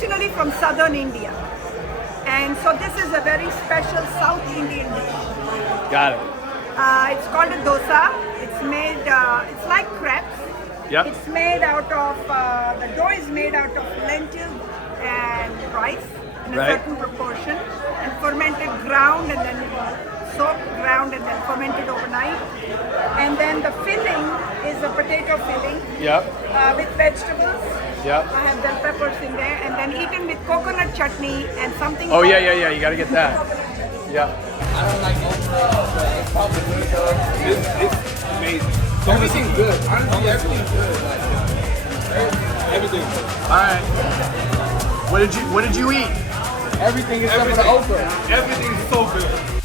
originally from southern India. And so this is a very special South Indian dish. Got it. It's called a dosa. It's made, it's like crepes. Yep. It's made out of, the dough is made out of lentil and rice in a Right. certain proportion, and fermented, ground, and then soaked, ground, and then fermented overnight. And then the filling is a potato filling Yep. with vegetables. Yep. I have bell peppers in there, and then eaten with coconut chutney and something. Oh, called- yeah. You got to get that. Yeah. I don't like okra, but it's probably good though. It's amazing. Everything's good. Honestly, everything's good. Like, everything's good. All right. What did you eat? Everything except for the okra. Everything's so good.